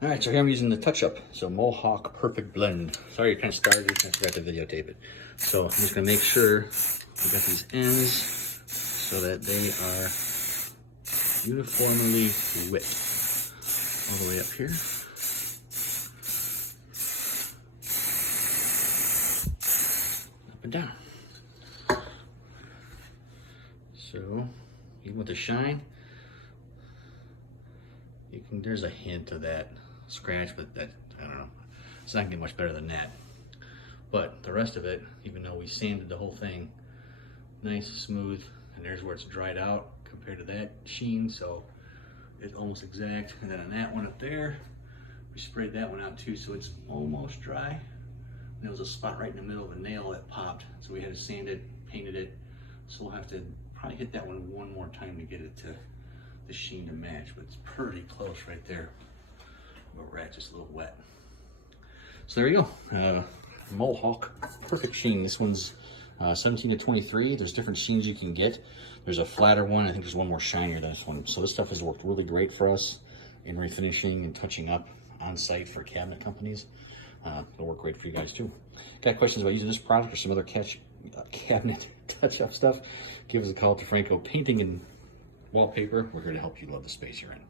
All right, so here I'm using the touch-up. So Mohawk Perfect Blend. Sorry, it kind of started, I forgot to videotape it. So I'm just gonna make sure we got these ends so that they are uniformly wet all the way up here. Up and down. So even with the shine, you can, there's a hint of that scratch, but that, I don't know, it's not gonna get much better than that. But the rest of it, even though we sanded the whole thing nice, smooth, and there's where it's dried out compared to that sheen, so it's almost exact. And then on that one up there, we sprayed that one out too, so it's almost dry. And there was a spot right in the middle of a nail that popped, so we had to sand it, painted it. So we'll have to probably hit that one more time to get it to the sheen to match, but it's pretty close right there. But we're at just a little wet. So there you go. Mohawk Perfect Sheen. This one's 17 to 23. There's different sheens you can get. There's a flatter one. I think there's one more shinier than this one. So this stuff has worked really great for us in refinishing and touching up on site for cabinet companies. It'll work great for you guys too. Got questions about using this product or some other cabinet touch-up stuff? Give us a call to Franco Painting and Wallpaper. We're here to help you love the space you're in.